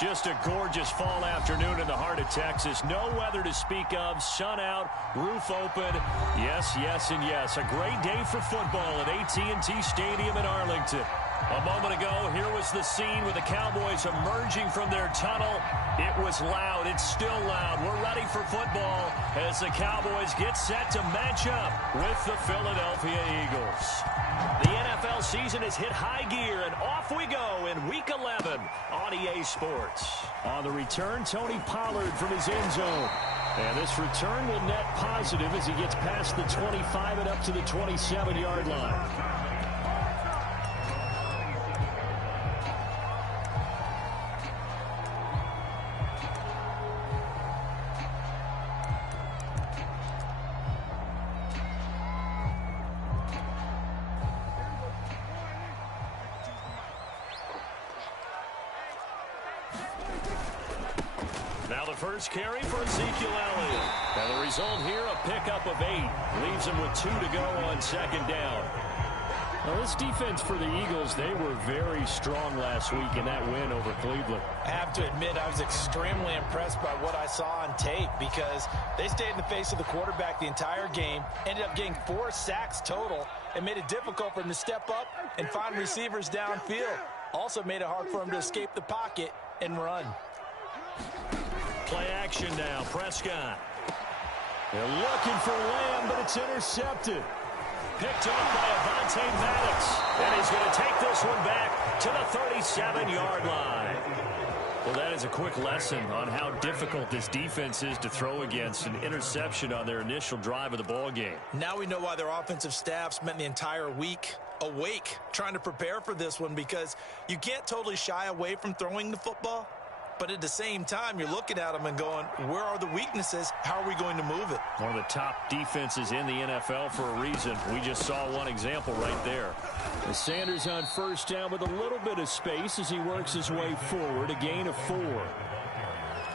Just a gorgeous fall afternoon in the heart of Texas. No weather to speak of. Sun out, roof open. Yes, yes, and yes. A great day for football at AT&T Stadium in Arlington. A moment ago, here was the scene with the Cowboys emerging from their tunnel. It was loud. It's still loud. We're ready for football as the Cowboys get set to match up with the Philadelphia Eagles. The NFL season has hit high gear, and off we go in Week 11 on EA Sports. On the return, Tony Pollard from his end zone. And this return will net positive as he gets past the 25 and up to the 27-yard line. Now the first carry for Ezekiel Elliott. And the result here, a pickup of 8. Leaves him with 2 to go on second down. Well, this defense for the Eagles, they were very strong last week in that win over Cleveland. I have to admit, I was extremely impressed by what I saw on tape because they stayed in the face of the quarterback the entire game, ended up getting 4 sacks total, and made it difficult for him to step up and find receivers downfield. Also made it hard for him to escape the pocket and run. Play action now, Prescott. They're looking for Lamb, but it's intercepted. Picked off by Avonte Maddox. And he's going to take this one back to the 37-yard line. Well, that is a quick lesson on how difficult this defense is to throw against. An interception on their initial drive of the ball game. Now we know why their offensive staff spent the entire week awake trying to prepare for this one, because you can't totally shy away from throwing the football. But at the same time, you're looking at them and going, where are the weaknesses? How are we going to move it? One of the top defenses in the NFL for a reason. We just saw one example right there. As Sanders on first down with a little bit of space as he works his way forward. A gain of 4.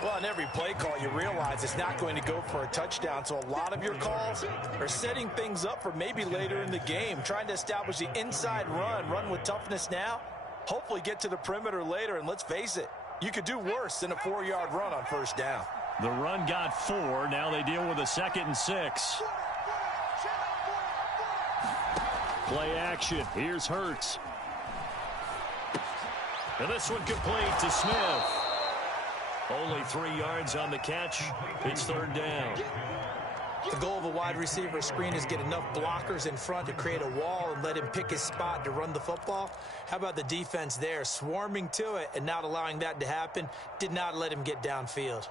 Well, on every play call, you realize it's not going to go for a touchdown. So a lot of your calls are setting things up for maybe later in the game, trying to establish the inside run with toughness now, hopefully get to the perimeter later. And let's face it, you could do worse than a 4-yard run on first down. The run got 4. Now they deal with a 2nd and 6. Play action. Here's Hurts. And this one complete to Smith. Only 3 yards on the catch. It's 3rd down. The goal of a wide receiver screen is get enough blockers in front to create a wall and let him pick his spot to run the football. How about the defense there, swarming to it and not allowing that to happen? Did not let him get downfield.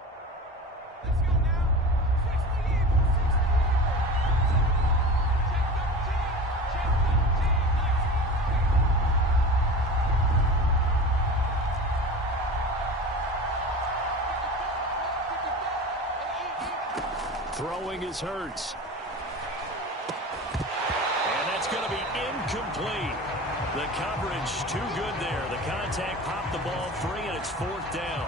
Throwing is Hurts. And that's going to be incomplete. The coverage too good there. The contact popped the ball free, and it's 4th down.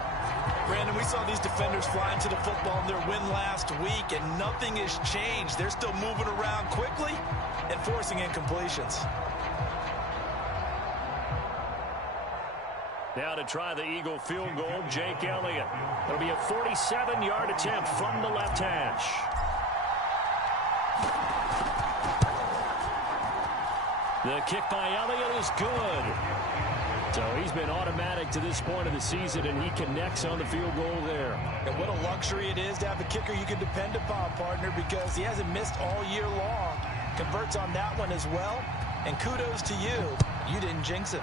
Brandon, we saw these defenders flying to the football in their win last week, and nothing has changed. They're still moving around quickly and forcing incompletions. Now to try the Eagle field goal, Jake Elliott. It'll be a 47-yard attempt from the left hash. The kick by Elliott is good. So he's been automatic to this point of the season, and he connects on the field goal there. And what a luxury it is to have a kicker you can depend upon, partner, because he hasn't missed all year long. Converts on that one as well. And kudos to you. You didn't jinx him.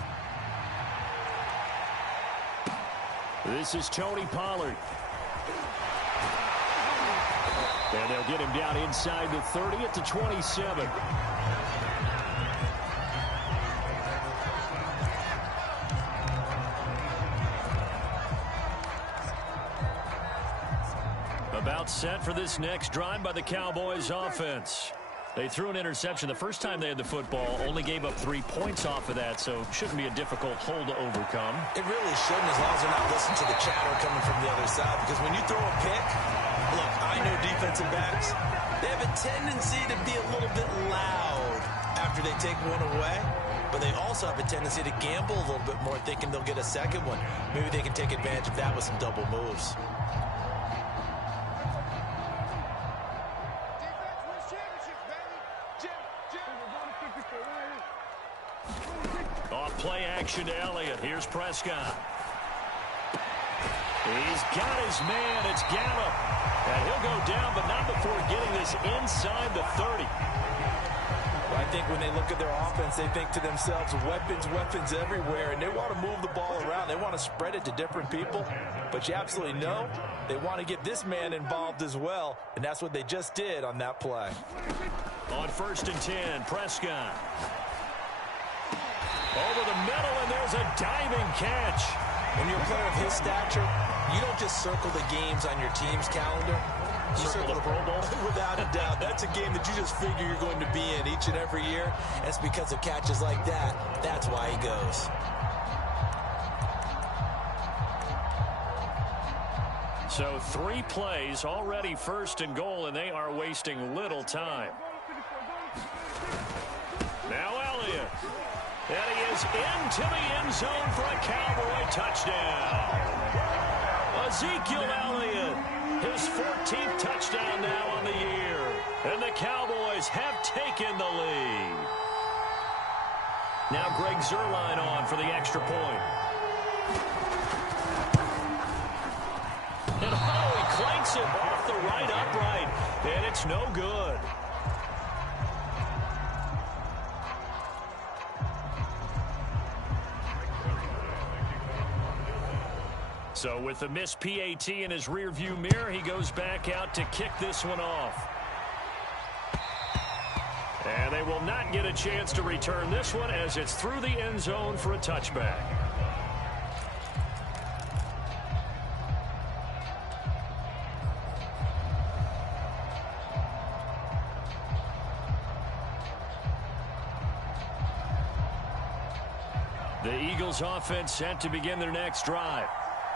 This is Tony Pollard. And they'll get him down inside the 30 at the 27. About set for this next drive by the Cowboys offense. They threw an interception the first time they had the football, only gave up 3 points off of that, so shouldn't be a difficult hole to overcome. It really shouldn't, as long as they're not listening to the chatter coming from the other side, because when you throw a pick, look, I know defensive backs, they have a tendency to be a little bit loud after they take one away. but they also have a tendency to gamble a little bit more, thinking they'll get a second one. Maybe they can take advantage of that with some double moves. Off play action to Elliott. Here's Prescott. He's got his man. It's Gallup. And he'll go down, but not before getting this inside the 30. Well, I think when they look at their offense, they think to themselves, weapons, weapons everywhere, and they want to move the ball around. They want to spread it to different people, but you absolutely know they want to get this man involved as well, and that's what they just did on that play. On 1st and 10, Prescott. Over the middle, and there's a diving catch. When you're a player of his stature, you don't just circle the games on your team's calendar. You circle the Pro Bowl. Without a doubt. That's a game that you just figure you're going to be in each and every year. And it's because of catches like that. That's why he goes. So 3 plays, already 1st and goal, and they are wasting little time. Now Elliott. And he is into the end zone for a Cowboy touchdown. Ezekiel Elliott, his 14th touchdown now on the year. And the Cowboys have taken the lead. Now Greg Zuerlein on for the extra point. And he clanks it off the right upright. And it's no good. So with the missed PAT in his rearview mirror, he goes back out to kick this one off. And they will not get a chance to return this one as it's through the end zone for a touchback. The Eagles offense set to begin their next drive.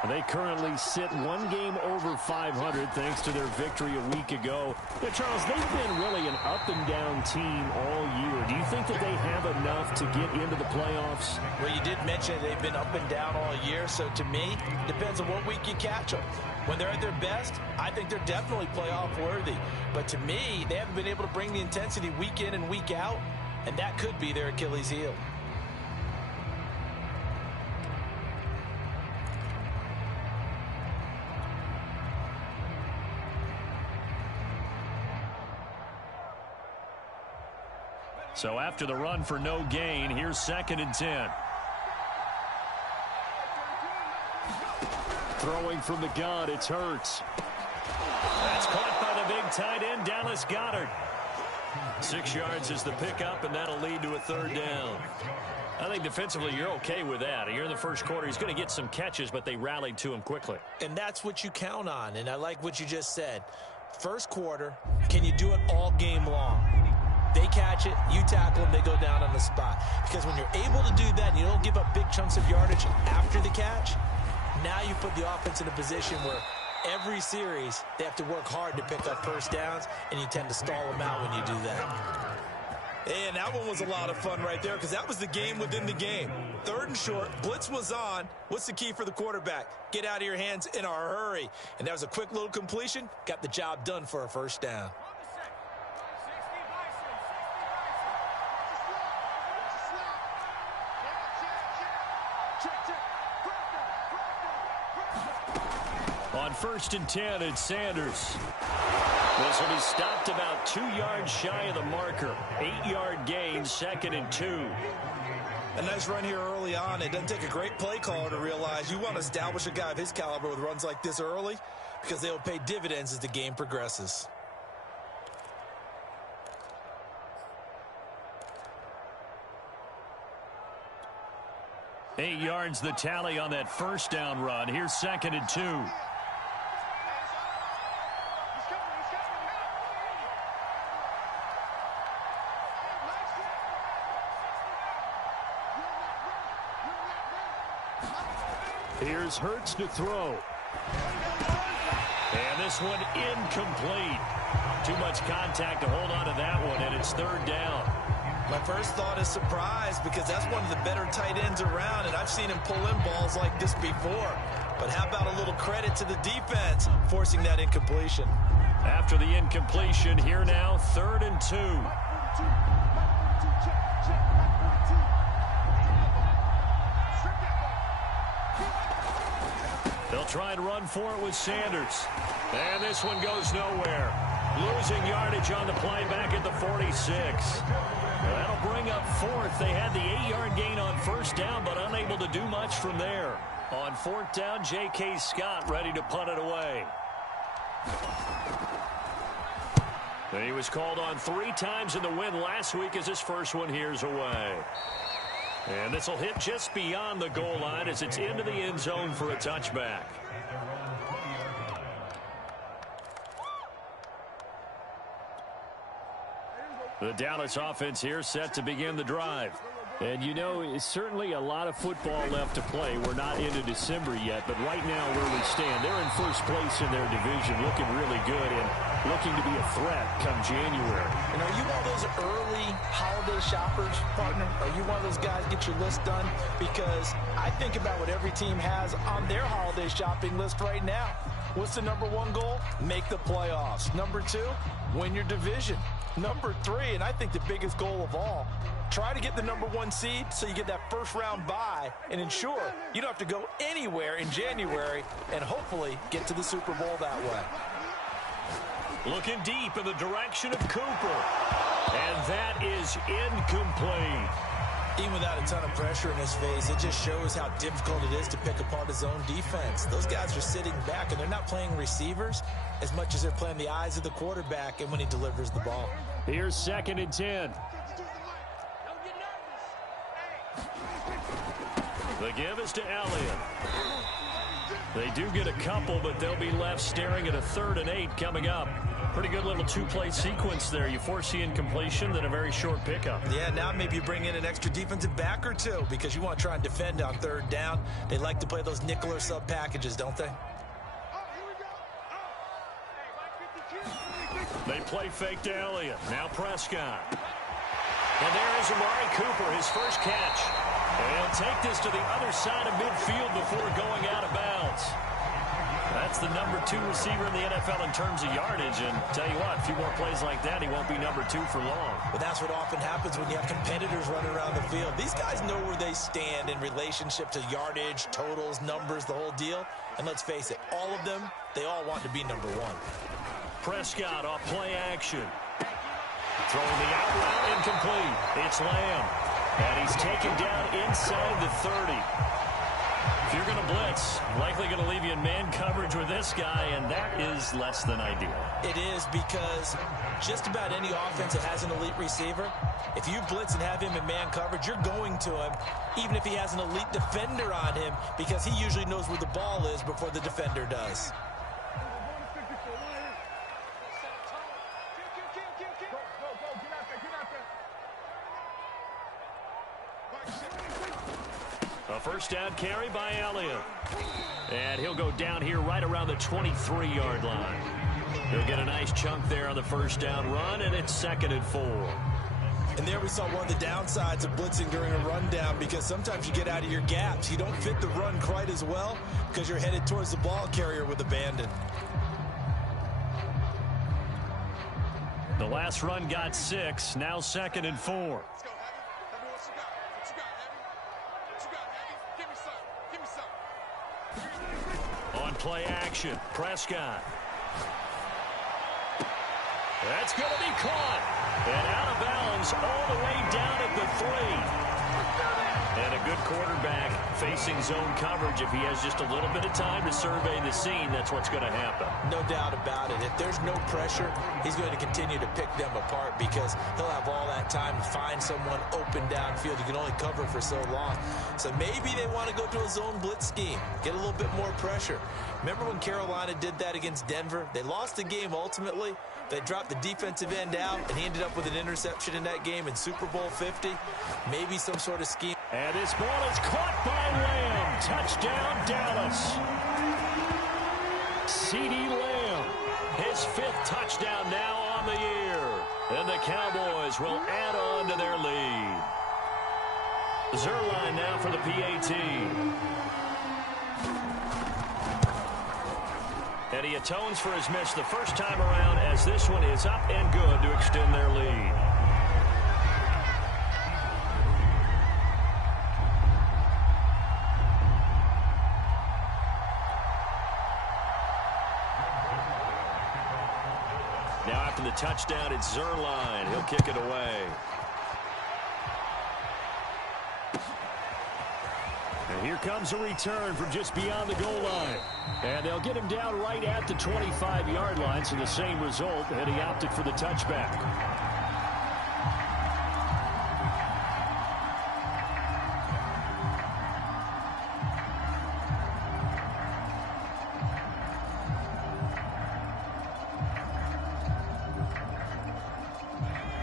They currently sit 1 game over 500 thanks to their victory a week ago. Now, Charles, they've been really an up-and-down team all year. Do you think that they have enough to get into the playoffs? Well, you did mention they've been up and down all year, so to me, it depends on what week you catch them. When they're at their best, I think they're definitely playoff worthy. But to me, they haven't been able to bring the intensity week in and week out, and that could be their Achilles heel. So after the run for no gain, here's 2nd and 10. Throwing from the gun, it's Hurts. That's caught by the big tight end, Dallas Goedert. 6 yards is the pickup, and that'll lead to a 3rd down. I think defensively you're okay with that. Here in the first quarter, he's going to get some catches, but they rallied to him quickly. And that's what you count on, and I like what you just said. First quarter, can you do it all game long? They catch it, you tackle them, they go down on the spot. Because when you're able to do that and you don't give up big chunks of yardage after the catch, now you put the offense in a position where every series they have to work hard to pick up first downs, and you tend to stall them out when you do that. And that one was a lot of fun right there because that was the game within the game. 3rd and short, blitz was on. What's the key for the quarterback? Get out of your hands in a hurry. And that was a quick little completion. Got the job done for a 1st down. On 1st and 10, it's Sanders. This will be stopped about 2 yards shy of the marker. 8-yard gain, 2nd and 2. A nice run here early on. It doesn't take a great play caller to realize you want to establish a guy of his caliber with runs like this early because they will pay dividends as the game progresses. Eight yards the tally on that 1st down run. Here's 2nd and 2. Here's Hurts to throw. And this one incomplete. Too much contact to hold on to that one, and it's 3rd down. My first thought is surprise, because that's one of the better tight ends around, and I've seen him pull in balls like this before. But how about a little credit to the defense forcing that incompletion? After the incompletion, here now, 3rd and 2. They'll try and run for it with Sanders. And this one goes nowhere. Losing yardage on the play back at the 46. That'll bring up 4th. They had the 8-yard gain on 1st down, but unable to do much from there. On 4th down, J.K. Scott ready to punt it away. He was called on 3 times in the win last week as his first one here's away. And this will hit just beyond the goal line as it's into the end zone for a touchback. The Dallas offense here set to begin the drive. And, you know, it's certainly a lot of football left to play. We're not into December yet, but right now where we stand, they're in first place in their division, looking really good and looking to be a threat come January. And are you one of those early holiday shoppers, partner? Are you one of those guys get your list done? Because I think about what every team has on their holiday shopping list right now. What's the number 1 goal? Make the playoffs. Number 2, win your division. Number 3, and I think the biggest goal of all, try to get the number 1 seed so you get that first-round bye and ensure you don't have to go anywhere in January and hopefully get to the Super Bowl that way. Looking deep in the direction of Cooper. And that is incomplete. Even without a ton of pressure in his face, it just shows how difficult it is to pick apart his own defense. Those guys are sitting back, and they're not playing receivers as much as they're playing the eyes of the quarterback and when he delivers the ball. Here's 2nd and 10. The give is to Elliott. They do get a couple, but they'll be left staring at a 3rd and 8 coming up. Pretty good little 2-play sequence there. You force the incompletion, then a very short pickup. Yeah, now maybe you bring in an extra defensive back or 2 because you want to try and defend on 3rd down. They like to play those nickel or sub packages, don't they? They play fake to Elliott. Now Prescott. And there is Amari Cooper, his first catch. And he'll take this to the other side of midfield before going out of bounds. That's the number 2 receiver in the NFL in terms of yardage. And tell you what, a few more plays like that, he won't be number 2 for long. But that's what often happens when you have competitors running around the field. These guys know where they stand in relationship to yardage, totals, numbers, the whole deal. And let's face it, all of them, they all want to be number 1. Prescott off play action. Throwing the out route incomplete. It's Lamb. And he's taken down inside the 30. If you're going to blitz, likely going to leave you in man coverage with this guy, and that is less than ideal. It is, because just about any offense that has an elite receiver, if you blitz and have him in man coverage, you're going to him, even if he has an elite defender on him, because he usually knows where the ball is before the defender does. A first down carry by Elliott. And he'll go down here right around the 23-yard line. He'll get a nice chunk there on the first down run, and it's 2nd and 4. And there we saw one of the downsides of blitzing during a rundown, because sometimes you get out of your gaps. You don't fit the run quite as well because you're headed towards the ball carrier with abandon. The last run got 6, now 2nd and 4. On play action, Prescott. That's going to be caught. And out of bounds all the way down at the 3. And a good quarterback facing zone coverage. If he has just a little bit of time to survey the scene, that's what's going to happen. No doubt about it. If there's no pressure, he's going to continue to pick them apart, because he'll have all that time to find someone open downfield. You can only cover for so long. So maybe they want to go to a zone blitz scheme, get a little bit more pressure. Remember when Carolina did that against Denver? They lost the game ultimately. They dropped the defensive end out, and he ended up with an interception in that game in Super Bowl 50. Maybe some sort of scheme. And this ball is caught by Lamb. Touchdown, Dallas. CeeDee Lamb, his 5th touchdown now on the year. And the Cowboys will add on to their lead. Zerline now for the PAT. And he atones for his miss the first time around as this one is up and good to extend their lead. Now after the touchdown, it's Zerline. He'll kick it away. And here comes a return from just beyond the goal line. And they'll get him down right at the 25-yard line, so the same result, and he opted for the touchback.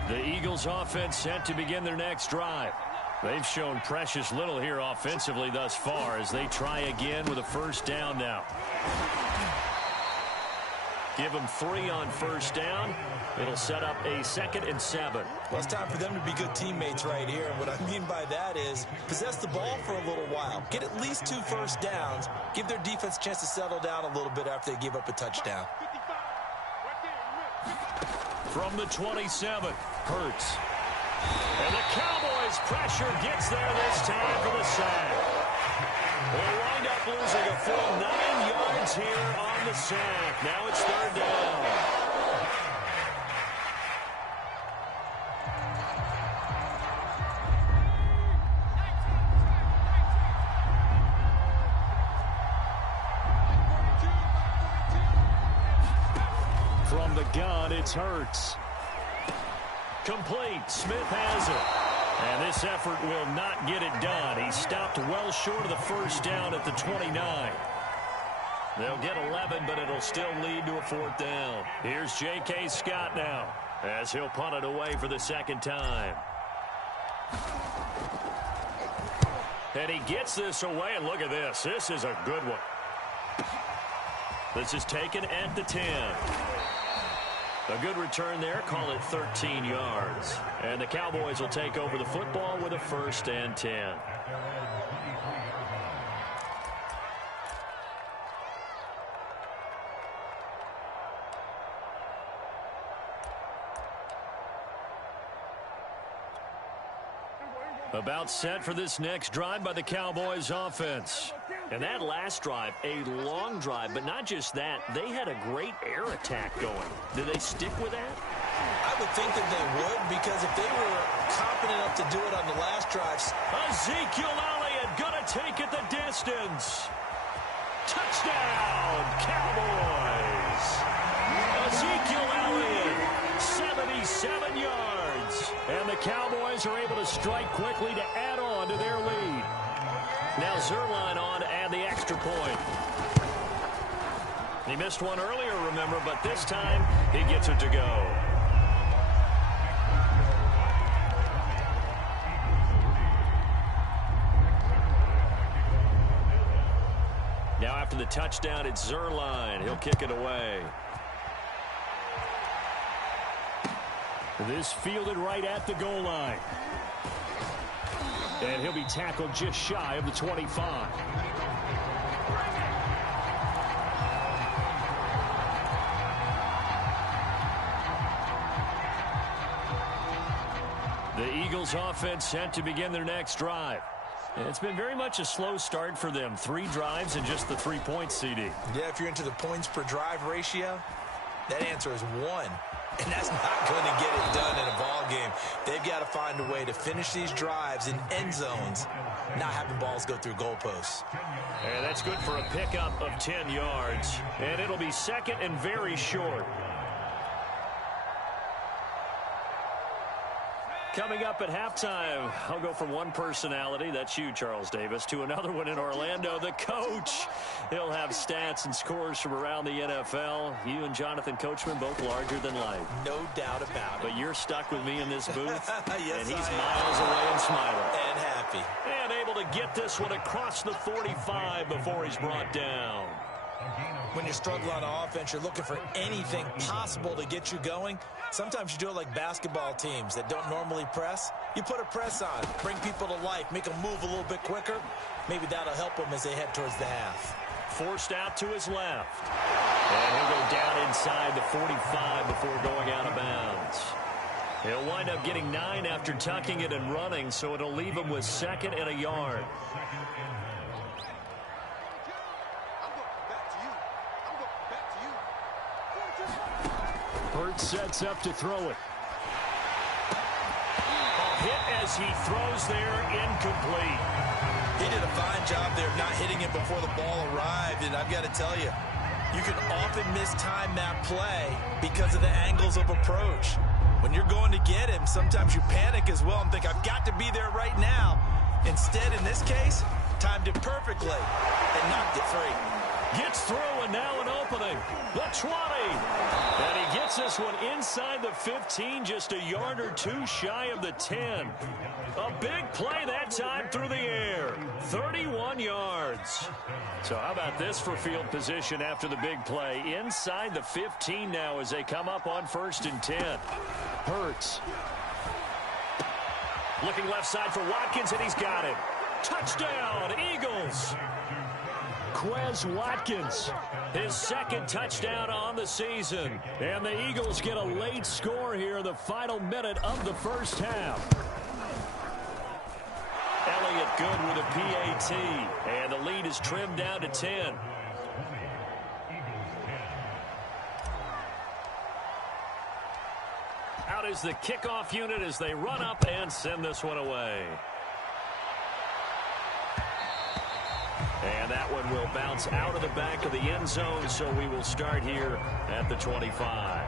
The Eagles offense set to begin their next drive. They've shown precious little here offensively thus far as they try again with a first down now. Give them 3 on first down. It'll set up a 2nd and 7. Well, it's time for them to be good teammates right here. And what I mean by that is possess the ball for a little while. Get at least 2 first downs. Give their defense a chance to settle down a little bit after they give up a touchdown. From the 27, Hurts. And the Cowboys' pressure gets there this time for the sack. They'll wind up losing a full 9 yards here on the sack. Now it's 3rd down. From the gun, it's Hurts. Complete. Smith has it. And this effort will not get it done. He stopped well short of the first down at the 29. They'll get 11, but it'll still lead to a 4th down. Here's J.K. Scott now as he'll punt it away for the 2nd time. And he gets this away, and look at this. This is a good one. This is taken at the 10. A good return there. Call it 13 yards. And the Cowboys will take over the football with a 1st and 10. About set for this next drive by the Cowboys offense. And that last drive, a long drive, but not just that. They had a great air attack going. Do they stick with that? I would think that they would, because if they were confident enough to do it on the last drives. Ezekiel Elliott gonna take it the distance. Touchdown, Cowboys. Ezekiel Elliott, 77 yards. And the Cowboys are able to strike quickly to add on to their lead. Now Zerline on to add the extra point. He missed one earlier, remember, but this time he gets it to go. Now after the touchdown, it's Zerline. He'll kick it away. This fielded right at the goal line. And he'll be tackled just shy of the 25. The Eagles offense set to begin their next drive. And it's been very much a slow start for them. 3 drives and just the 3 points, CD. Yeah, if you're into the points per drive ratio, that answer is 1. And that's not going to get it done in a ball game. They've got to find a way to finish these drives in end zones, not having balls go through goalposts. And that's good for a pickup of 10 yards. And it'll be 2nd and very short. Coming up at halftime, I'll go from one personality, that's you, Charles Davis, to another one in Orlando, the coach. He'll have stats and scores from around the NFL. You and Jonathan Coachman both larger than life. No doubt about it. But you're stuck with me in this booth, yes, and he's miles away and smiling. And happy. And able to get this one across the 45 before he's brought down. When you're struggling on offense, you're looking for anything possible to get you going. Sometimes you do it like basketball teams that don't normally press. You put a press on, bring people to life, make them move a little bit quicker. Maybe that'll help them as they head towards the half. Forced out to his left. And he'll go down inside the 45 before going out of bounds. He'll wind up getting 9 after tucking it and running, so it'll leave him with 2nd and a yard. Hurts sets up to throw it. Hit as he throws there, incomplete. He did a fine job there of not hitting it before the ball arrived, and I've got to tell you, you can often mistime that play because of the angles of approach. When you're going to get him, sometimes you panic as well and think, I've got to be there right now. Instead, in this case, timed it perfectly and knocked it free. Gets through, and now an opening. The 20. And he gets this one inside the 15, just a yard or 2 shy of the 10. A big play that time through the air. 31 yards. So how about this for field position after the big play? Inside the 15 now as they come up on 1st and 10. Hurts. Looking left side for Watkins, and he's got it. Touchdown, Eagles. Quez Watkins, his 2nd touchdown on the season. And the Eagles get a late score here in the final minute of the first half. Elliott good with a PAT. And the lead is trimmed down to 10. Out is the kickoff unit as they run up and send this one away. And that one will bounce out of the back of the end zone, so we will start here at the 25.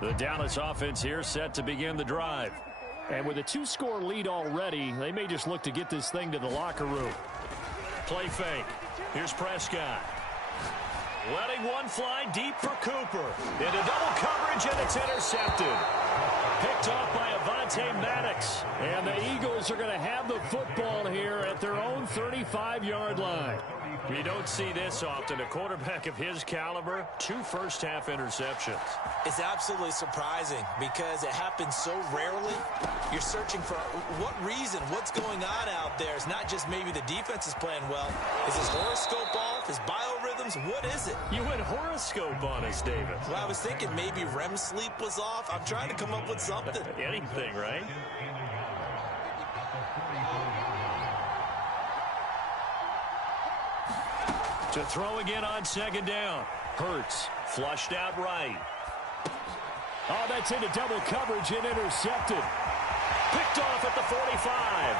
The Dallas offense here set to begin the drive. And with a 2-score lead already, they may just look to get this thing to the locker room. Play fake. Here's Prescott. Letting one fly deep for Cooper. Into double coverage, and it's intercepted. Picked off by Avonte Maddox. And the Eagles are going to have the football here at their own 35-yard line. You don't see this often. A quarterback of his caliber, 2 first-half interceptions. It's absolutely surprising because it happens so rarely. You're searching for what reason, what's going on out there. It's not just maybe the defense is playing well. Is his horoscope off? His biorhythms? What is it? You went horoscope on us, David. Well, I was thinking maybe REM sleep was off. I'm trying to come up with something. Anything, right? To throw again on 2nd down. Hurts, flushed out right. Oh, that's into double coverage and intercepted. Picked off at the 45.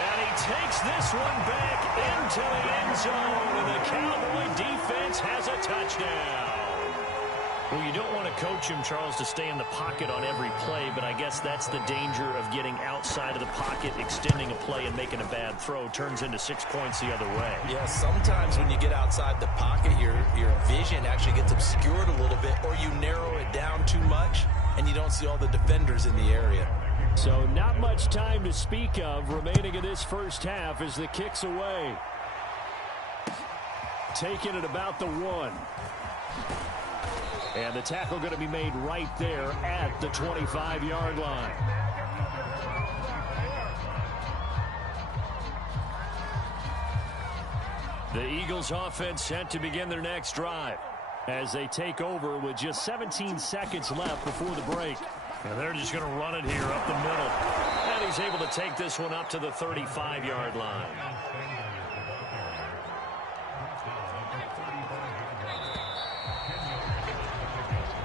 And he takes this one back into the end zone. And the Cowboy defense has a touchdown. Well, you don't want to coach him, Charles, to stay in the pocket on every play, but I guess that's the danger of getting outside of the pocket, extending a play and making a bad throw. Turns into 6 points the other way. Yeah, sometimes when you get outside the pocket, your vision actually gets obscured a little bit, or you narrow it down too much, and you don't see all the defenders in the area. So not much time to speak of remaining in this first half as the kick's away. Taking it about the 1. And the tackle going to be made right there at the 25-yard line. The Eagles offense set to begin their next drive as they take over with just 17 seconds left before the break. And they're just going to run it here up the middle. And he's able to take this one up to the 35-yard line.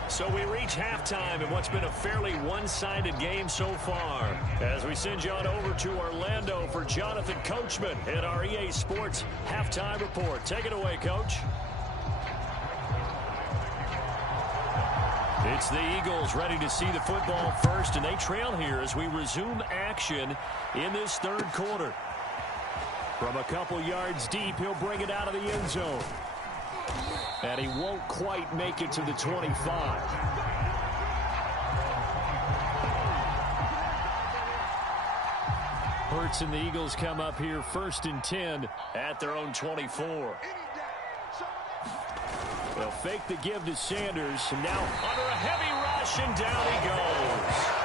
So we reach halftime in what's been a fairly one-sided game so far. As we send you on over to Orlando for Jonathan Coachman in our EA Sports Halftime Report. Take it away, Coach. It's the Eagles ready to see the football first, and they trail here as we resume action in this 3rd quarter. From a couple yards deep, he'll bring it out of the end zone. And he won't quite make it to the 25. efforts, and the Eagles come up here 1st and 10 at their own 24. They'll fake the give to Sanders, and now under a heavy rush, and down he goes.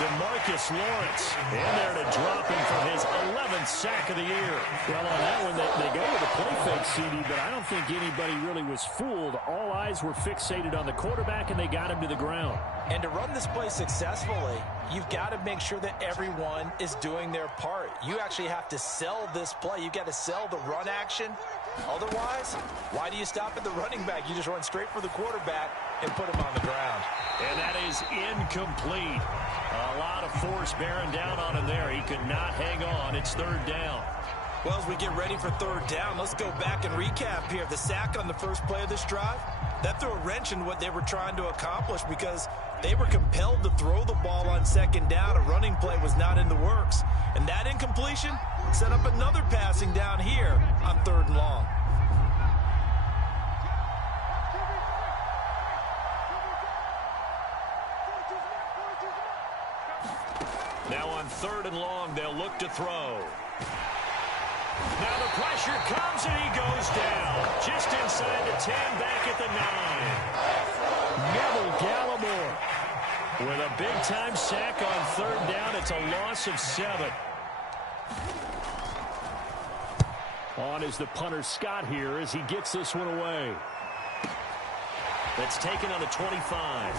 DeMarcus Lawrence in there to drop him for his 11th sack of the year. Well, on that one, they go with a play fake, CD, but I don't think anybody really was fooled. All eyes were fixated on the quarterback, and they got him to the ground. And to run this play successfully, you've got to make sure that everyone is doing their part. You actually have to sell this play. You've got to sell the run action. Otherwise, why do you stop at the running back? You just run straight for the quarterback and put him on the ground. And that is incomplete. A lot of force bearing down on him there. He could not hang on. It's 3rd down. Well, as we get ready for 3rd down, let's go back and recap here. The sack on the first play of this drive, that threw a wrench in what they were trying to accomplish because they were compelled to throw the ball on 2nd down. A running play was not in the works. And that incompletion set up another passing down here on 3rd and long. Now on 3rd and long, they'll look to throw. Now the pressure comes, and he goes down. Just inside the 10, back at the 9. Neville Gallimore with a big-time sack on 3rd down. It's a loss of 7. On is the punter Scott here as he gets this one away. That's taken on the 25.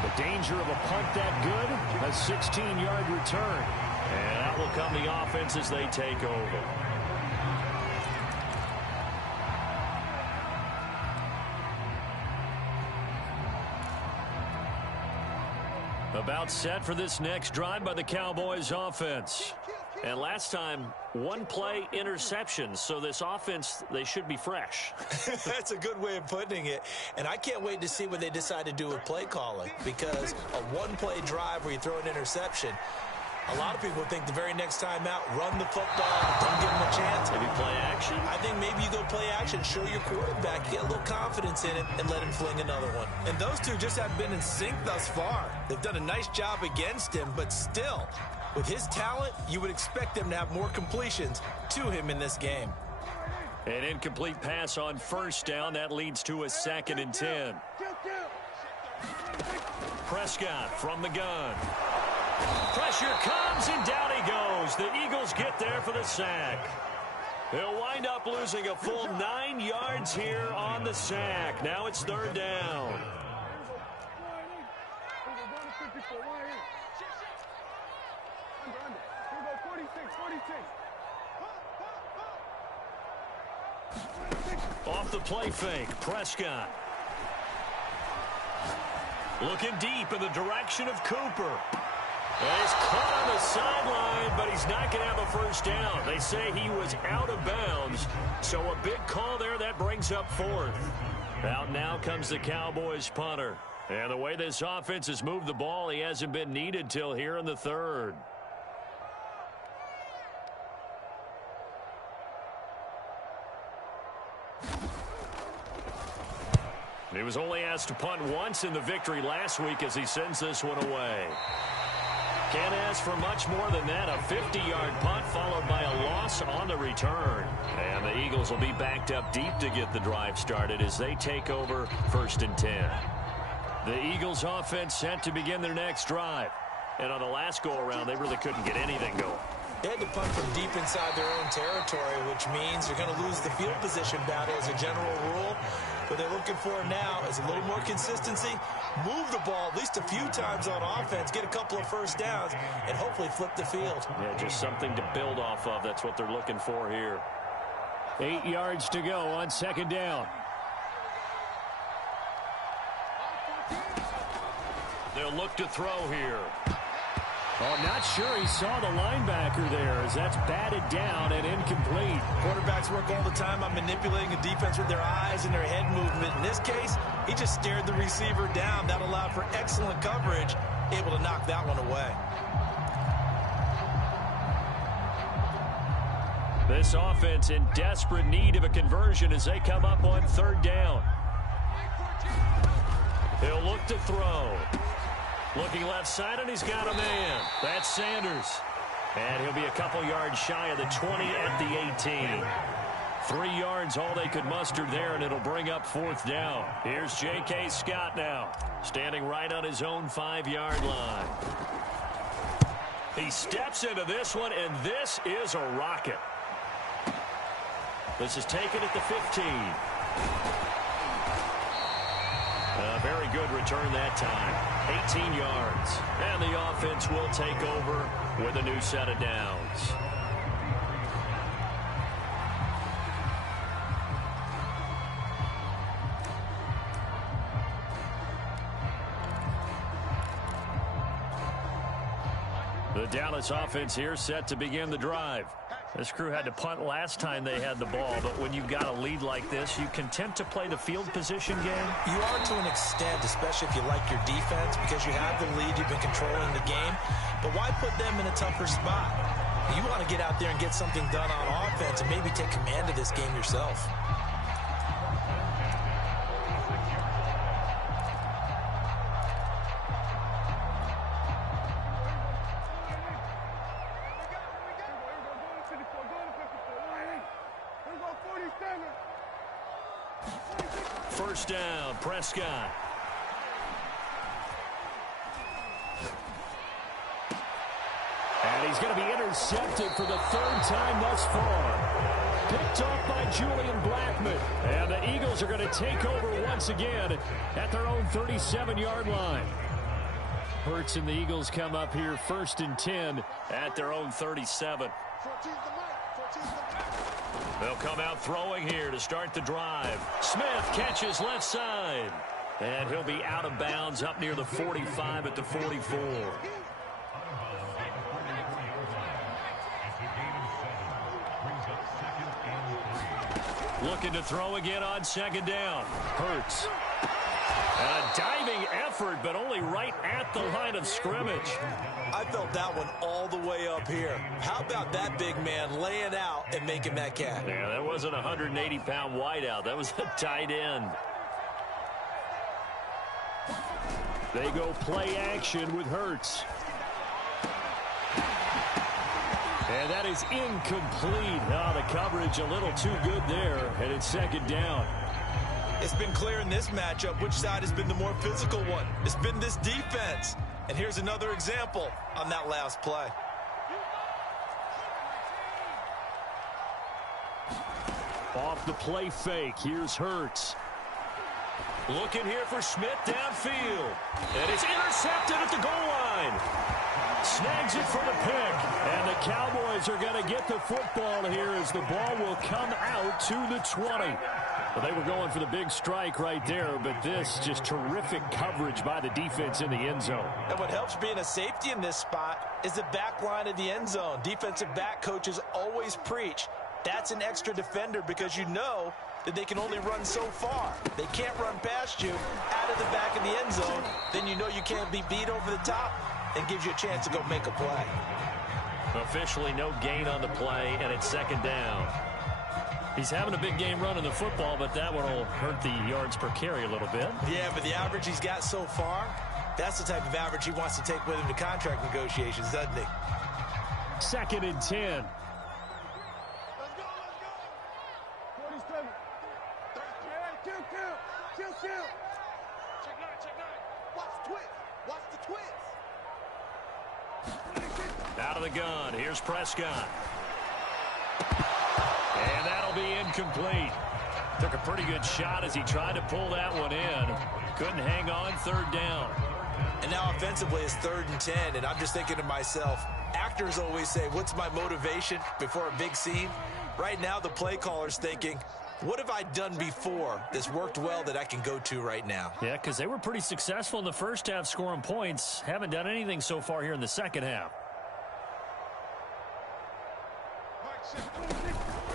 The danger of a punt that good, a 16-yard return. And that will come the offense as they take over. About set for this next drive by the Cowboys offense. And last time, 1 play interception. So this offense, they should be fresh. That's a good way of putting it. And I can't wait to see what they decide to do with play calling. Because a 1-play drive where you throw an interception, a lot of people think the very next time out, run the football, don't give them a chance. Maybe play action. I think maybe you go play action, show your quarterback, get a little confidence in it, and let him fling another one. And those two just have been in sync thus far. They've done a nice job against him, but still, with his talent, you would expect them to have more completions to him in this game. An incomplete pass on 1st down. That leads to a 2nd and 10. Prescott from the gun. Pressure comes, and down he goes. The Eagles get there for the sack. They'll wind up losing a full 9 yards here on the sack. Now it's 3rd down. Off the play fake, Prescott. Looking deep in the direction of Cooper. He's caught on the sideline, but he's not going to have a 1st down. They say he was out of bounds, so a big call there that brings up 4th. Out now comes the Cowboys punter. And the way this offense has moved the ball, he hasn't been needed till here in the 3rd. He was only asked to punt once in the victory last week as he sends this one away. Can't ask for much more than that. A 50-yard punt followed by a loss on the return. And the Eagles will be backed up deep to get the drive started as they take over 1st and 10. The Eagles offense set to begin their next drive. And on the last go-around, they really couldn't get anything going. They had to punt from deep inside their own territory, which means they're going to lose the field position battle as a general rule. What they're looking for now is a little more consistency, move the ball at least a few times on offense, get a couple of 1st downs, and hopefully flip the field. Yeah, just something to build off of. That's what they're looking for here. 8 yards to go on 2nd down. They'll look to throw here. Oh, not sure he saw the linebacker there as that's batted down and incomplete. Quarterbacks work all the time on manipulating a defense with their eyes and their head movement. In this case, he just stared the receiver down. That allowed for excellent coverage, able to knock that one away. This offense in desperate need of a conversion as they come up on 3rd down. He'll look to throw. Looking left side, and he's got a man. That's Sanders. And he'll be a couple yards shy of the 20 at the 18. 3 yards, all they could muster there, and it'll bring up 4th down. Here's J.K. Scott now, standing right on his own 5-yard line. He steps into this one, and this is a rocket. This is taken at the 15. A very good return that time. 18 yards. And the offense will take over with a new set of downs. The Dallas offense here set to begin the drive. This crew had to punt last time they had the ball, but when you've got a lead like this, you content to play the field position game? You are to an extent, especially if you like your defense, because you have the lead, you've been controlling the game. But why put them in a tougher spot? You want to get out there and get something done on offense and maybe take command of this game yourself. First down, Prescott. And he's going to be intercepted for the 3rd time thus far. Picked off by Julian Blackmon. And the Eagles are going to take over once again at their own 37-yard line. Hurts and the Eagles come up here 1st and 10 at their own 37. They'll come out throwing here to start the drive. Smith catches left side. And he'll be out of bounds up near the 45 at the 44. Looking to throw again on 2nd down. Hurts. A diving effort, but only right at the line of scrimmage. I felt that one all the way up here. How about that big man laying out and making that catch? Yeah, that wasn't a 180-pound wideout. That was a tight end. They go play action with Hurts. And that is incomplete. Oh, the coverage a little too good there, and it's 2nd down. It's been clear in this matchup which side has been the more physical one. It's been this defense. And here's another example on that last play. Off the play fake, here's Hurts. Looking here for Smith downfield. And it's intercepted at the goal line. Snags it for the pick. And the Cowboys are going to get the football here as the ball will come out to the 20. Well, they were going for the big strike right there, but this just terrific coverage by the defense in the end zone. And what helps being a safety in this spot is the back line of the end zone. Defensive back coaches always preach. That's an extra defender because you know that they can only run so far. They can't run past you out of the back of the end zone. Then you know you can't be beat over the top and gives you a chance to go make a play. Officially no gain on the play, and it's 2nd down. He's having a big game running the football, but that one will hurt the yards per carry a little bit. Yeah, but the average he's got so far, that's the type of average he wants to take with him to contract negotiations, doesn't he? 2nd and 10. Let's go. 47. Kill. Check nine. Watch the twist. Out of the gun, here's Prescott. And that'll be incomplete. Took a pretty good shot as he tried to pull that one in. Couldn't hang on, 3rd down. And now offensively it's 3rd and 10, and I'm just thinking to myself, actors always say, what's my motivation before a big scene? Right now the play caller's thinking, what have I done before that's worked well that I can go to right now? Yeah, because they were pretty successful in the first half scoring points. Haven't done anything so far here in the second half.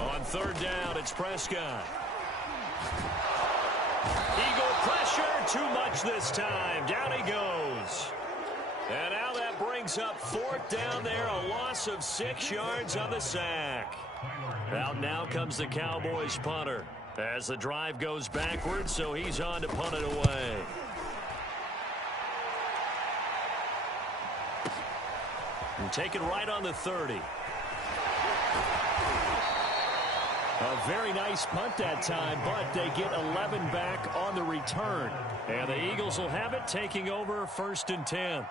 On 3rd down, it's Prescott. Eagle pressure, too much this time. Down he goes. And now that brings up 4th down there, a loss of 6 yards on the sack. Out now comes the Cowboys punter as the drive goes backwards, so he's on to punt it away. And take it right on the 30. A very nice punt that time, but they get 11 back on the return. And the Eagles will have it, taking over 1st and 10.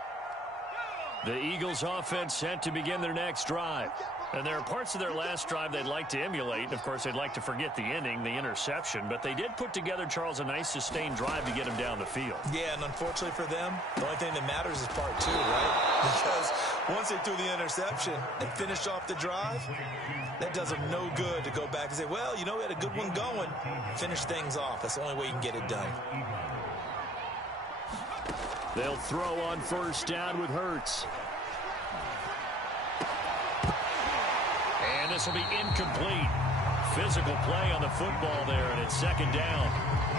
The Eagles offense set to begin their next drive. And there are parts of their last drive they'd like to emulate. And, of course, they'd like to forget the ending, the interception. But they did put together, Charles, a nice sustained drive to get them down the field. Yeah, and unfortunately for them, the only thing that matters is part 2, right? Because once they threw the interception and finished off the drive, that does them no good to go back and say, well, you know, we had a good one going. Finish things off. That's the only way you can get it done. They'll throw on 1st down with Hurts. And this will be incomplete. Physical play on the football there, and it's 2nd down.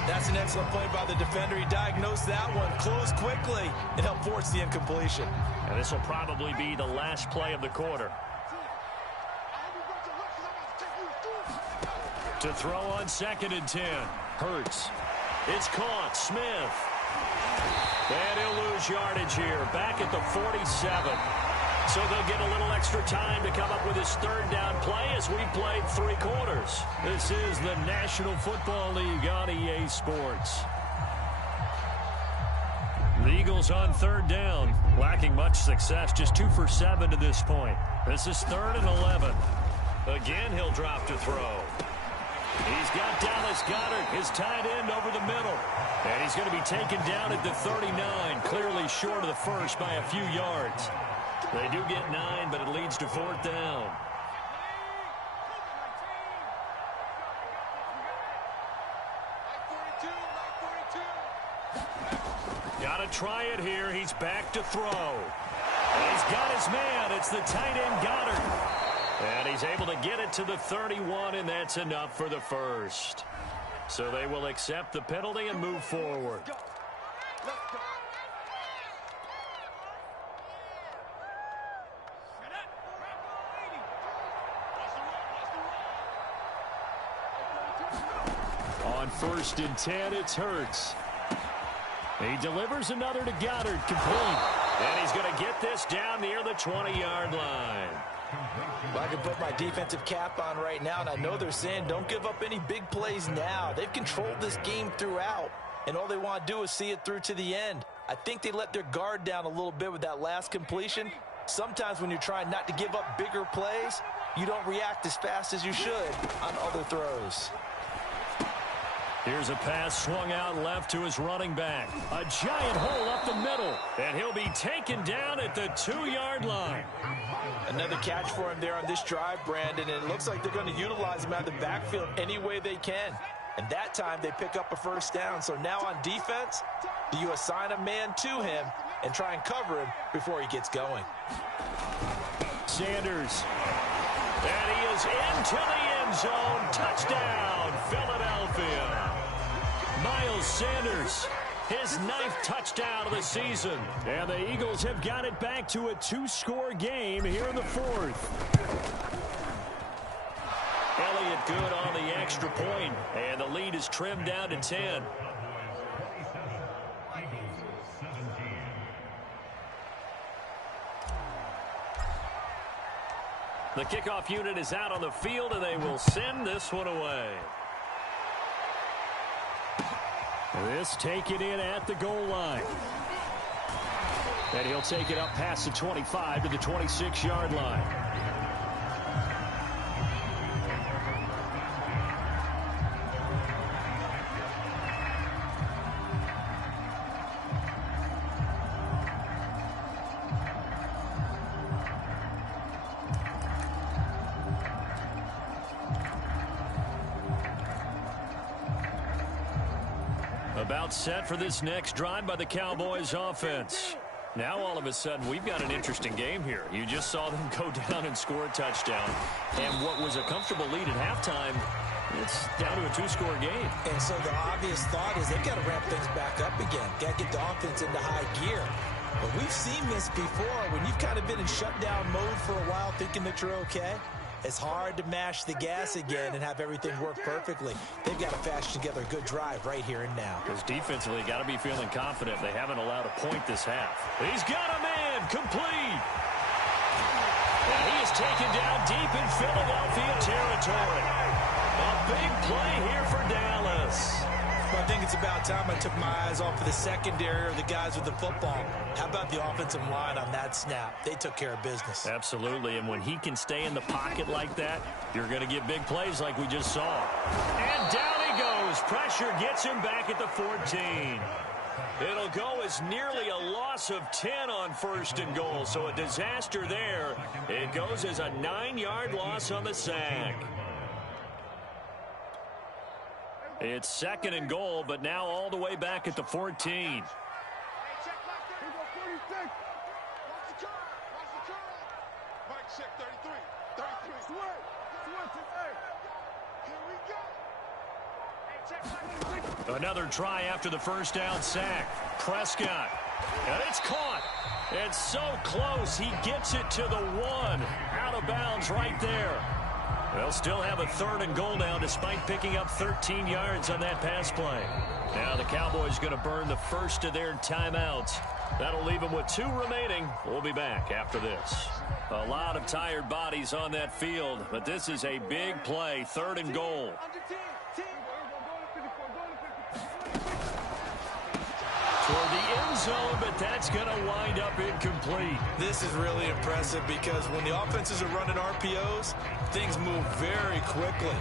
That's an excellent play by the defender. He diagnosed that one, closed quickly, and helped force the incompletion. And this will probably be the last play of the quarter. To throw on 2nd and 10. Hurts. It's caught. Smith. And he'll lose yardage here. Back at the 47. So they'll get a little extra time to come up with his 3rd down play as we played 3 quarters. This is the National Football League on EA Sports. The Eagles on 3rd down, lacking much success, just 2 for 7 to this point. This is 3rd and 11. Again, he'll drop to throw. He's got Dallas Goedert, his tight end, over the middle. And he's going to be taken down at the 39, clearly short of the first by a few yards. They do get 9, but it leads to 4th down. Got to try it here. He's back to throw. And he's got his man. It's the tight end Goddard. And he's able to get it to the 31, and that's enough for the first. So they will accept the penalty and move forward. On 1st and 10, it's Hurts. He delivers another to Goddard, complete. And he's going to get this down near the 20-yard line. Well, I can put my defensive cap on right now, and I know they're saying don't give up any big plays now. They've controlled this game throughout, and all they want to do is see it through to the end. I think they let their guard down a little bit with that last completion. Sometimes when you're trying not to give up bigger plays, you don't react as fast as you should on other throws. Here's a pass swung out left to his running back. A giant hole up the middle, and he'll be taken down at the 2-yard line. Another catch for him there on this drive, Brandon, and it looks like they're going to utilize him out of the backfield any way they can. And that time they pick up a 1st down. So now on defense, do you assign a man to him and try and cover him before he gets going? Sanders. And he is into the end zone. Touchdown, Philadelphia. Miles Sanders, his 9th touchdown of the season. And the Eagles have got it back to a 2-score game here in the 4th. Elliott good on the extra point, and the lead is trimmed down to 10. The kickoff unit is out on the field, and they will send this one away. This taken in at the goal line. And he'll take it up past the 25 to the 26-yard line. About set for this next drive by the Cowboys offense. Now all of a sudden we've got an interesting game here. You just saw them go down and score a touchdown. And what was a comfortable lead at halftime, it's down to a 2-score game. And so the obvious thought is they've got to ramp things back up again. Got to get the offense into high gear. But we've seen this before when you've kind of been in shutdown mode for a while thinking that you're okay. It's hard to mash the gas again and have everything work perfectly. They've got to fashion together a good drive right here and now. Because defensively, got to be feeling confident. They haven't allowed a point this half. He's got a man complete. And he is taken down deep in Philadelphia territory. A big play here for Dallas. Well, I think it's about time I took my eyes off of the secondary or the guys with the football. How about the offensive line on that snap? They took care of business. Absolutely, and when he can stay in the pocket like that, you're going to get big plays like we just saw. And down he goes. Pressure gets him back at the 14. It'll go as nearly a loss of 10 on 1st and goal, so a disaster there. It goes as a 9-yard loss on the sack. It's 2nd and goal, but now all the way back at the 14. Hey, check Mike 46. Watch the curve. Watch the curve. Mike, check 33. 33. Switch. Here we go. Hey, check Mike 46. Another try after the first down sack. Prescott. And it's caught. It's so close. He gets it to the 1. Out of bounds right there. They'll still have a 3rd and goal now despite picking up 13 yards on that pass play. Now the Cowboys going to burn the first of their timeouts. That'll leave them with 2 remaining. We'll be back after this. A lot of tired bodies on that field, but this is a big play, 3rd and goal. Toward the end zone, but that's going to wind up incomplete. This is really impressive because when the offenses are running RPOs, things move very quickly.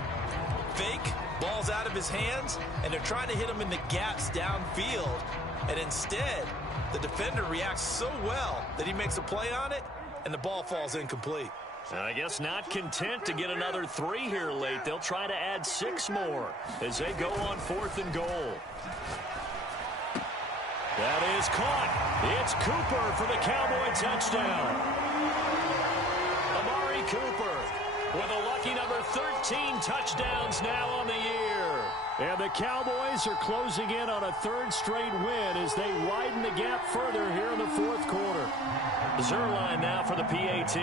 Fake, ball's out of his hands, and they're trying to hit him in the gaps downfield. And instead, the defender reacts so well that he makes a play on it, and the ball falls incomplete. And I guess not content to get another 3 here late. They'll try to add 6 more as they go on 4th and goal. That is caught. It's Cooper for the Cowboy touchdown. Amari Cooper with a lucky number 13 touchdowns now on the year. And the Cowboys are closing in on a 3rd straight win as they widen the gap further here in the 4th quarter. Zerline now for the PAT.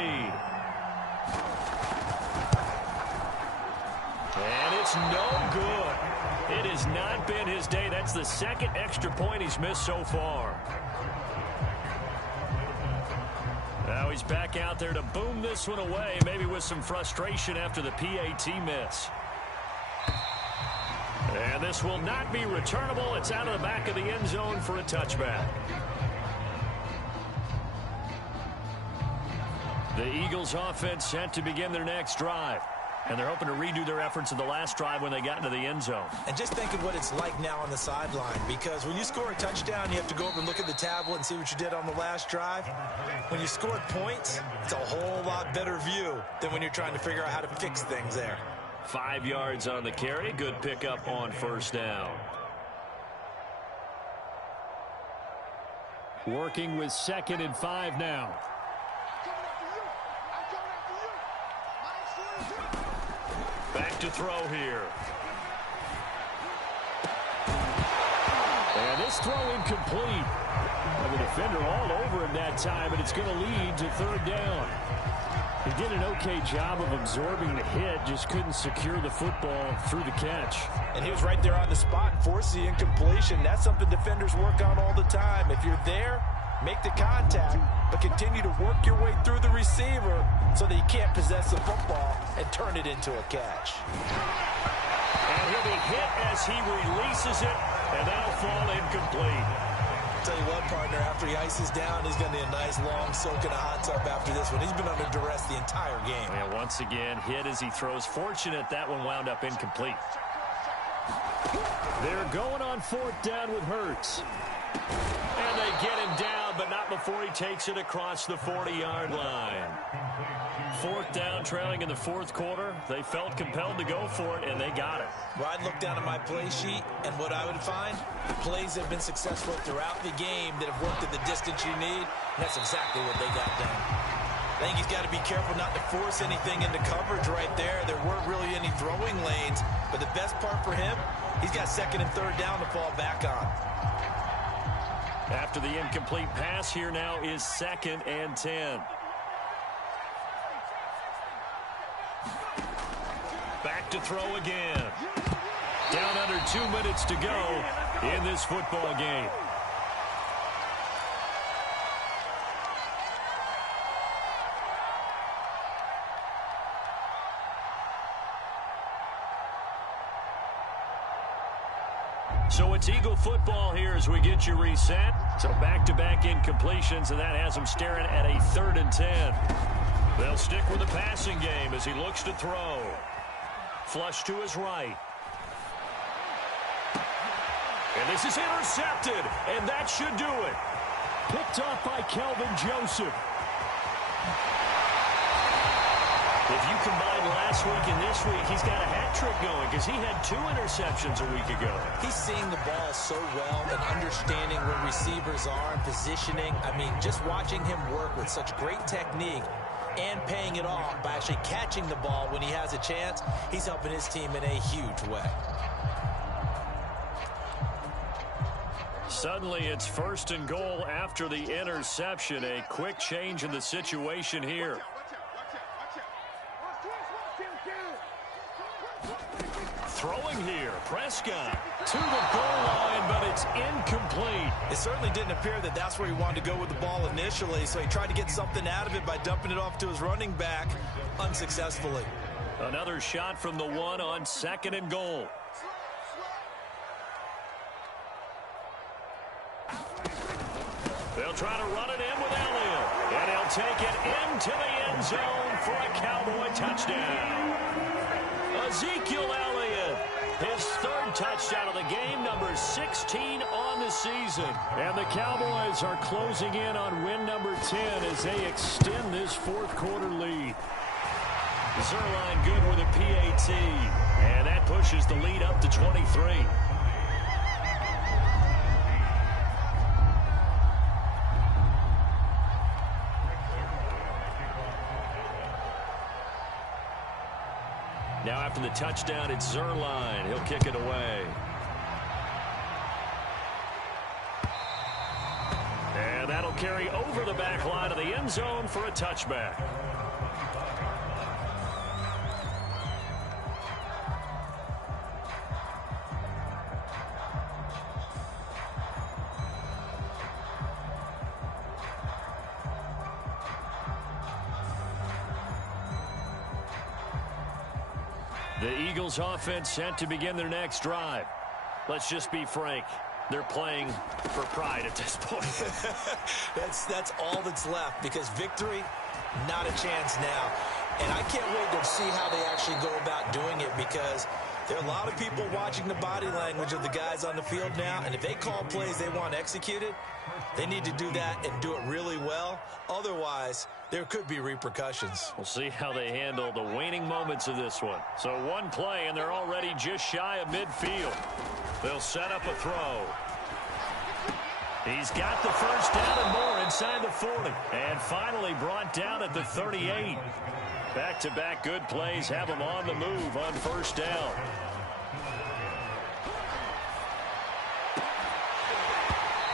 And it's no good. It has not been his day. That's the 2nd extra point he's missed so far. Now he's back out there to boom this one away, maybe with some frustration after the PAT miss. And this will not be returnable. It's out of the back of the end zone for a touchback. The Eagles offense set to begin their next drive. And they're hoping to redo their efforts in the last drive when they got into the end zone. And just think of what it's like now on the sideline, because when you score a touchdown, you have to go over and look at the tablet and see what you did on the last drive. When you scored points, it's a whole lot better view than when you're trying to figure out how to fix things there. 5 yards on the carry. Good pickup on 1st down. Working with 2nd and 5 now. Back to throw here. And this throw incomplete. And the defender all over him that time, and it's going to lead to 3rd down. He did an okay job of absorbing the hit, just couldn't secure the football through the catch. And he was right there on the spot and forced the incompletion. That's something defenders work on all the time. If you're there, make the contact, but continue to work your way through the receiver so that you can't possess the football and turn it into a catch. And he'll be hit as he releases it, and that'll fall incomplete. I'll tell you what, partner, after he ices down, he's going to need a nice long soak in a hot tub after this one. He's been under duress the entire game. Yeah, once again, hit as he throws. Fortunate that one wound up incomplete. They're going on 4th down with Hurts. And they get him down, but not before he takes it across the 40-yard line. 4th down, trailing in the 4th quarter. They felt compelled to go for it, and they got it. Well, I'd look down at my play sheet, and what I would find, plays that have been successful throughout the game that have worked at the distance you need, and that's exactly what they got done. I think he's got to be careful not to force anything into coverage right there. There weren't really any throwing lanes, but the best part for him, he's got 2nd and 3rd down to fall back on. After the incomplete pass, here now is 2nd and 10. Back to throw again. Down under 2 minutes to go in this football game. So it's Eagle football here as we get you reset. So back-to-back incompletions, and that has them staring at a 3rd and 10. They'll stick with the passing game as he looks to throw. Flush to his right. And this is intercepted, and that should do it. Picked off by Kelvin Joseph. If you combine last week and this week, he's got a hat trick going because he had 2 interceptions a week ago. He's seeing the ball so well and understanding where receivers are and positioning. I mean, just watching him work with such great technique and paying it off by actually catching the ball when he has a chance, he's helping his team in a huge way. Suddenly, it's 1st and goal after the interception. A quick change in the situation here. Throwing here, Prescott to the goal line, but it's incomplete. It certainly didn't appear that that's where he wanted to go with the ball initially, so he tried to get something out of it by dumping it off to his running back unsuccessfully. Another shot from the 1 on 2nd and goal. They'll try to run it in with Elliott, and he'll take it into the end zone for a Cowboy touchdown. Ezekiel Elliott, his 3rd touchdown of the game, number 16 on the season. And the Cowboys are closing in on win number 10 as they extend this 4th quarter lead. Zerline good with a PAT, and that pushes the lead up to 23. Now after the touchdown, it's Zerline. He'll kick it away. And that'll carry over the back line of the end zone for a touchback. The Eagles offense set to begin their next drive. Let's just be frank. They're playing for pride at this point. That's all that's left because victory, not a chance now. And I can't wait to see how they actually go about doing it because there are a lot of people watching the body language of the guys on the field now. And if they call plays they want executed, they need to do that and do it really well. Otherwise, there could be repercussions. We'll see how they handle the waning moments of this one. So one play, and they're already just shy of midfield. They'll set up a throw. He's got the 1st down and more inside the 40. And finally brought down at the 38. Back-to-back good plays have him on the move on 1st down.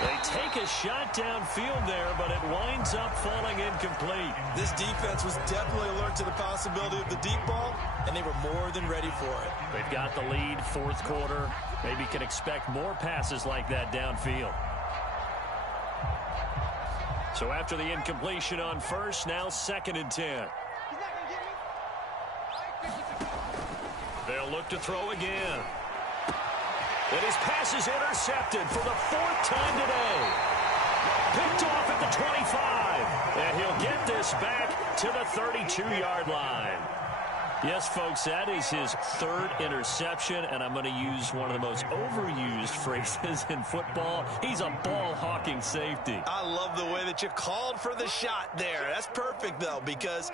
They take a shot downfield there, but it winds up falling incomplete. This defense was definitely alert to the possibility of the deep ball, and they were more than ready for it. They've got the lead, 4th quarter. Maybe can expect more passes like that downfield. So after the incompletion on 1st, now 2nd and 10. They'll look to throw again. And his pass is intercepted for the 4th time today. Picked off at the 25. And he'll get this back to the 32-yard line. Yes, folks, that is his 3rd interception, and I'm going to use one of the most overused phrases in football. He's a ball-hawking safety. I love the way that you called for the shot there. That's perfect, though, because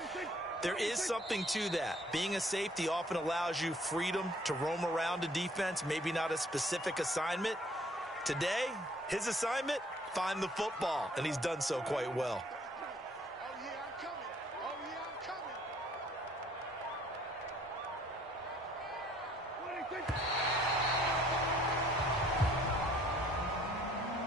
there is something to that. Being a safety often allows you freedom to roam around a defense, maybe not a specific assignment. Today, his assignment, find the football, and he's done so quite well. Oh, yeah, I'm coming. Oh, yeah, I'm coming.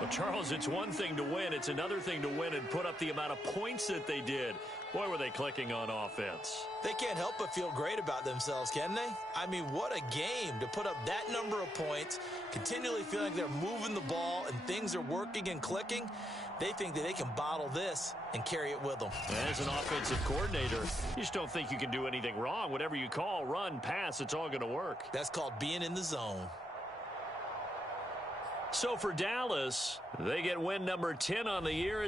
Well, Charles, it's one thing to win. It's another thing to win and put up the amount of points that they did. Boy, were they clicking on offense. They can't help but feel great about themselves, can they? I mean, what a game to put up that number of points, continually feeling like they're moving the ball and things are working and clicking. They think that they can bottle this and carry it with them. As an offensive coordinator, you just don't think you can do anything wrong. Whatever you call, run, pass, it's all going to work. That's called being in the zone. So for Dallas, they get win number 10 on the year.